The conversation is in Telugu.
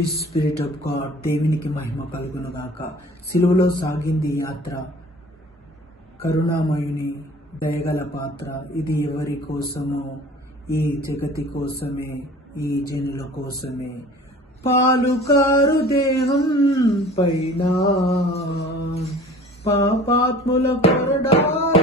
స్పిరిట్ ఆఫ్ గాడ్, దేవునికి మహిమ కలుగును గాక. సిలువలో సాగింది యాత్ర, కరుణామయుని దయగల పాత్ర. ఇది ఎవరి కోసమో? ఈ జగతి కోసమే, ఈ జనుల కోసమే. పాలుకారు దేహం పైన పాపాత్ముల కొరడాల